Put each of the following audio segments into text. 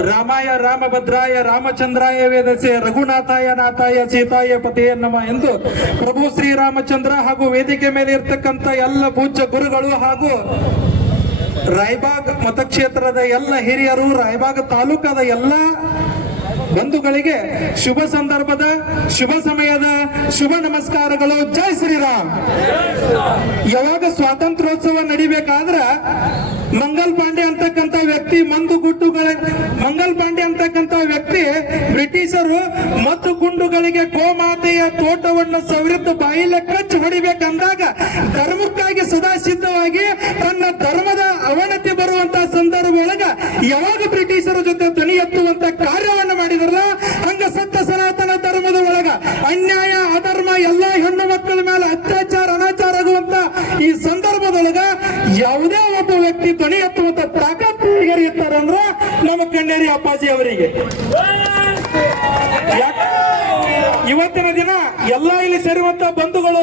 ರಾಮಾಯ ರಾಮಭದ್ರಾಯ ರಾಮಚಂದ್ರಾಯ ವೇದಸೆ ರಘುನಾಥಾಯ ನಾಥಾಯ ಸೀತಾಯ ಪತಿಯ ನಮ ಎಂದು ಪ್ರಭು ಶ್ರೀರಾಮಚಂದ್ರ ಹಾಗೂ ವೇದಿಕೆ ಮೇಲೆ ಇರ್ತಕ್ಕಂಥ ಎಲ್ಲ ಪೂಜ್ಯ ಗುರುಗಳು ಹಾಗೂ ರಾಯಬಾಗ್ ಮತಕ್ಷೇತ್ರದ ಎಲ್ಲ ಹಿರಿಯರು ರಾಯಬಾಗ್ ತಾಲೂಕದ ಎಲ್ಲ ಬಂಧುಗಳಿಗೆ ಶುಭ ಸಂದರ್ಭದ ಶುಭ ಸಮಯದ ಶುಭ ನಮಸ್ಕಾರಗಳು. ಜೈ ಶ್ರೀರಾಮ್. ಯಾವಾಗ ಸ್ವಾತಂತ್ರ್ಯೋತ್ಸವ ನಡಿಬೇಕಾದ್ರ ಮಂಗಲ್ ಪಾಂಡೆ ಅಂತಕ್ಕಂಥ ವ್ಯಕ್ತಿ ಮಂದು ಗುಟ್ಟುಗಳ ಮಂಗಲ್ ಪಾಂಡೆ ಅಂತಕ್ಕಂಥ ವ್ಯಕ್ತಿ ಬ್ರಿಟಿಷರು ಮತ್ತು ಗುಂಡುಗಳಿಗೆ ಗೋಮಾತೆಯ ತೋಟವನ್ನು ಸವರಿದ್ದು ಬಾಯಿಲೆ ಕಚ್ಚಿ ಹೊಡಿಬೇಕಂದಾಗ ಧರ್ಮಕ್ಕಾಗಿ ಸದಾ ಸಿದ್ಧವಾಗಿ ತನ್ನ ಧರ್ಮದ ಅವನತಿ ಬರುವಂತ ಸಂದರ್ಭ ಒಳಗ ಯಾವಾಗ ಬ್ರಿಟಿಷರ ಜೊತೆ ಧ್ವನಿ ಎತ್ತುವಂತ ಕಾರ್ಯವನ್ನ ಮಾಡಿದ್ರಲ್ಲ, ಹಂಗ ಸತ್ತ ಸನಾತನ ಧರ್ಮದ ಒಳಗ ಅನ್ಯಾಯ, ಅಧರ್ಮ, ಎಲ್ಲಾ ಹೆಣ್ಣು ಮಕ್ಕಳ ಮೇಲೆ ಅತ್ಯಾಚಾರ, ಅನಾಚಾರ ಆಗುವಂತ ಈ ಸಂದರ್ಭದೊಳಗ ಯಾವುದೇ ಒಬ್ಬ ವ್ಯಕ್ತಿ ಧ್ವನಿ ಇರ್ತಾರಂದ್ರ ನಮ್ಮ ಕಣ್ಣೇರಿ ಅಪ್ಪಾಜಿ ಅವರಿಗೆ. ಇವತ್ತಿನ ದಿನ ಎಲ್ಲ ಇಲ್ಲಿ ಸೇರುವಂತ ಬಂಧುಗಳು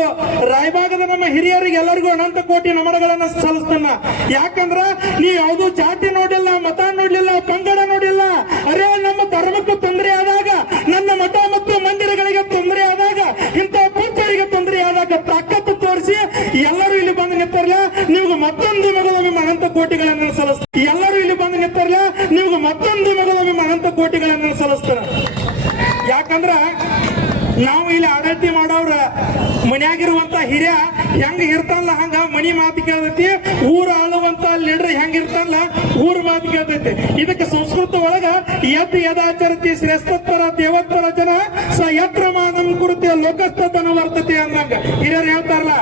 ರಾಯಭಾಗದ ನಮ್ಮ ಹಿರಿಯರಿಗೆ ಎಲ್ಲರಿಗೂ ಅನಂತ ಕೋಟಿ ನಮನಗಳನ್ನ ಸಲ್ಲಿಸ್ತಾನ. ಯಾಕಂದ್ರ ನೀವು ಯಾವುದು ಜಾತಿ ನೋಡಿಲ್ಲ, ಮತ ನೋಡ್ಲಿಲ್ಲ, ಪಂಗಡ ನೋಡಿಲ್ಲ. ಅರೆ, ನಮ್ಮ ಧರ್ಮಕ್ಕೂ ತೊಂದರೆ ಆದಾಗ, ನನ್ನ ಮತ ಮತ್ತು ಮಂದಿರಗಳಿಗೆ ತೊಂದರೆ ಆದಾಗ, ಇಂಥ ಪೂಜರಿಗೆ ತೊಂದರೆ ಆದಾಗ ತಾಕತ್ತು ತೋರಿಸಿ ಎಲ್ಲರೂ ಇಲ್ಲಿ ಬಂದು ನಿಂತಾರಲ್ಲ ನೀವು ಮತ್ತೊಂದು ಮಗಳೊಮ್ಮೆ ಅನಂತ ಕೋಟಿಗಳನ್ನು ಸಲ್ಲಿಸ್ತಾರೆ ಎಲ್ಲರೂ ಇಲ್ಲಿ ಬಂದು ನಿಂತಾರಲ್ಲ ನೀವು ಮತ್ತೊಂದು ಮಗಳೊಮ್ಮೆ ಅನಂತ ಕೋಟಿಗಳನ್ನು ಸಲ್ಲಿಸ್ತಾರೆ ಯಾಕಂದ್ರ ನಾವು ಇಲ್ಲಿ ಆಡಳಿತ ಮಾಡೋರ ಮನ್ಯಾಗಿರುವಂತ ಹಿರಿಯ ಹೆಂಗ ಇರ್ತಲ್ಲ ಹಂಗ ಮನಿ ಮಾತು ಕೇಳ್ತೈತಿ, ಊರ ಆಳುವಂತ ಲೀಡರ್ ಹೆಂಗ ಇರ್ತಲ್ಲ ಊರ ಮಾತು ಕೇಳ್ತೈತಿ. ಇದಕ್ಕೆ ಸಂಸ್ಕೃತ ಒಳಗ ಯತ್ ಯದಾಚರತಿ ಶ್ರೇಷ್ಠತ್ತರ ದೇವತ್ತರ ಜನ ಸ ಯತ್ರ ಮಾನಂ ಕುರುತೆ ಲೋಕಸ್ಥತನ ವರ್ತತೆ ಅಂದಂಗ. ಹಿರಿಯರು ಹೇಳ್ತಾರಲ್ಲ,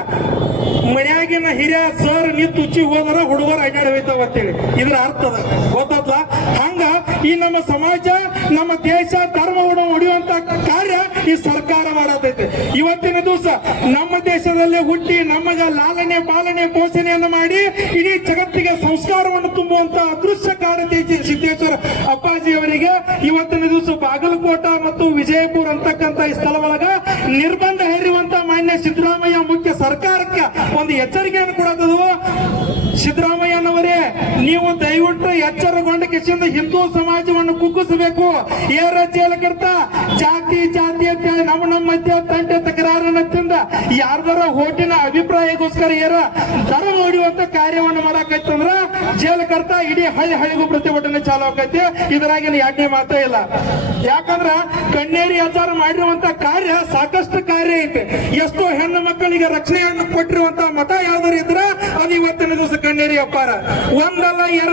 ಮನ್ಯಾಗಿನ ಹಿರಿಯ ಸರ್ ನಿಂತು ಉಚ್ಚಿ ಹೋದ್ರ ಹುಡುಗರ ಅಡ್ಡಾಡಿ ಹೋಯ್ತಾವ ಅಂತೇಳಿ. ಇದ್ರ ಅರ್ಥದ ಗೊತ್ತಲ್ಲ ಹಂಗ ಈ ನಮ್ಮ ಸಮಾಜ, ನಮ್ಮ ದೇಶ ಧರ್ಮವನ್ನು ಹೊಡೆಯುವಂತ ಕಾರ್ಯ ಈ ಸರ್ಕಾರ ಮಾಡತೈತೆ. ಇವತ್ತಿನ ದಿವಸ ನಮ್ಮ ದೇಶದಲ್ಲೇ ಹುಟ್ಟಿ ನಮಗ ಲಾಲನೆ, ಪಾಲನೆ, ಪೋಷಣೆಯನ್ನು ಮಾಡಿ ಇಡೀ ಜಗತ್ತಿಗೆ ಸಂಸ್ಕಾರವನ್ನು ತುಂಬುವಂತ ಅದೃಶ್ಯ ಕಾರ್ಯ ಸಿದ್ದೇಶ್ವರ ಅಪ್ಪಾಜಿ ಅವರಿಗೆ ಇವತ್ತಿನ ದಿವಸ ಬಾಗಲಕೋಟ ಮತ್ತು ವಿಜಯಪುರ ಅಂತಕ್ಕಂತ ಈ ಸ್ಥಳ ಒಳಗ ನಿರ್ಬಂಧ ಹೇರಿರುವಂತ ಮಾನ್ಯ ಸರ್ಕಾರಕ್ಕೆ ಒಂದು ಎಚ್ಚರಿಕೆಯನ್ನು ಕೊಡೋದು. ಸಿದ್ದರಾಮಯ್ಯನವರೇ, ನೀವು ದಯವಿಟ್ಟು ಎಚ್ಚರಗೊಂಡ ಕಿಶಿಂದ ಹಿಂದೂ ಸಮಾಜವನ್ನು ಕುಗ್ಗಿಸಬೇಕು. ಏರ ಜೇಲಕರ್ತ ಜಾತಿ ಜಾತಿ ಅಂತ ನಮ್ಮ ನಮ್ಮ ಮಧ್ಯ ತಂಟೆ ತಕರಾರನ್ನ ತಿಂದ ಯಾರ್ದಾರ ಹೋಟಿನ ಅಭಿಪ್ರಾಯಕ್ಕೋಸ್ಕರ ಏರ ದರ ಹೊಡೆಯುವಂತ ಕಾರ್ಯವನ್ನು ಮಾಡಾಕೈತಂದ್ರ ಜೇಲಕರ್ತ ಇಡೀ ಹಳ್ಳಿ ಹಳ್ಳಿಗೂ ಪ್ರತಿಭಟನೆ ಚಾಲು ಆಕೈತಿ. ಇದ್ರಾಗಿನ ಎರಡನೇ ಮಾತೇ ಇಲ್ಲ. ಯಾಕಂದ್ರ ಕಣ್ಣೇರಿ ಆಚಾರ ಮಾಡಿರುವಂತ ಕಾರ್ಯ ಸಾಕಷ್ಟು ಕಾರ್ಯ ಐತೆ. ಎಷ್ಟೋ ಹೆಣ್ಣು ಮಕ್ಕಳಿಗೆ ರಕ್ಷಣೆಯನ್ನು ಕೊಟ್ಟಿರುವಂತ ಮತ ಯಾವ್ದಾರು ಇದ್ರ ಅದು ಇವತ್ತಿನ ದಿವಸ ಕಣ್ಣೇರಿ ಅಪ್ಪಾರ. ಒಂದಲ್ಲ ಎರಡು